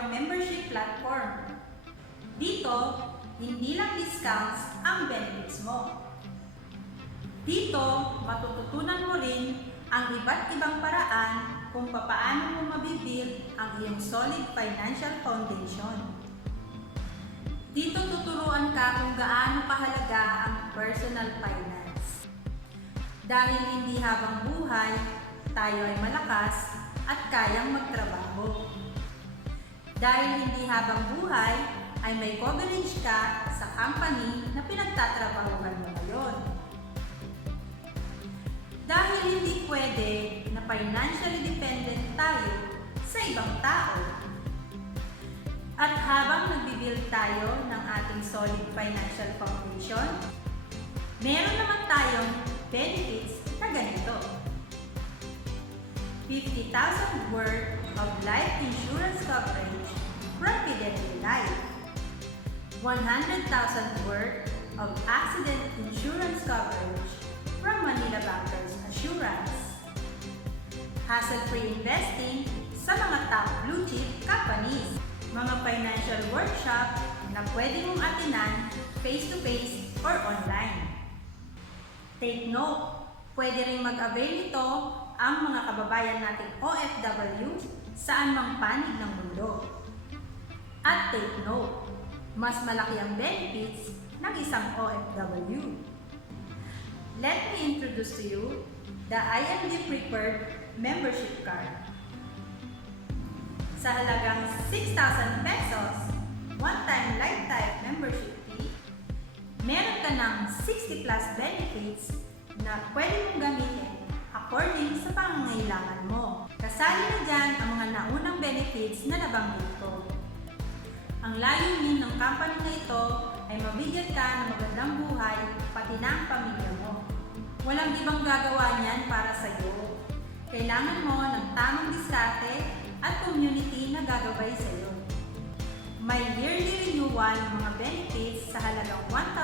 isang membership platform. Dito, hindi lang discounts ang benefits mo. Dito, matututunan mo rin ang iba't ibang paraan kung papaano mo mabibuild ang iyong solid financial foundation. Dito tuturuan ka kung gaano kahalaga ang personal finance. Dahil hindi habang buhay, tayo ay malakas at kayang magtrabaho. Dahil hindi habang buhay, ay may coverage ka sa company na pinagtatrabahuhan mo ngayon. Dahil hindi pwede na financially dependent tayo sa ibang tao. At habang nagbibuild tayo ng ating solid financial foundation, meron naman tayong benefits na ganito. 50,000 worth of life insurance coverage from Fidelity Life. 100,000 worth of accident insurance coverage from Manila Bankers Assurance. Hassle-free investing sa mga top blue chip companies. Mga financial workshop na pwede mong atinan face-to-face or online. Take note, pwede rin mag-avail nito ang mga kababayan nating OFW saan mang panig ng mundo. At take note, mas malaki ang benefits ng isang OFW. Let me introduce to you the IMD Preferred Membership Card. Sa halagang 6,000 pesos, one-time lifetime membership fee, meron ka ng 60 plus benefits na pwede mong gamitin according sa pangangailangan mo. Kasali na dyan ang mga naunang benefits na nabanggit ko. Ang layunin ng company na ito ay mabigyan ka ng magandang buhay pati na ang pamilya mo. Walang ibang gagawa niyan para sa iyo. Kailangan mo ng tamang diskarte at community na gagabay sa iyo. May yearly renewal ng mga benefits sa halagang 1,000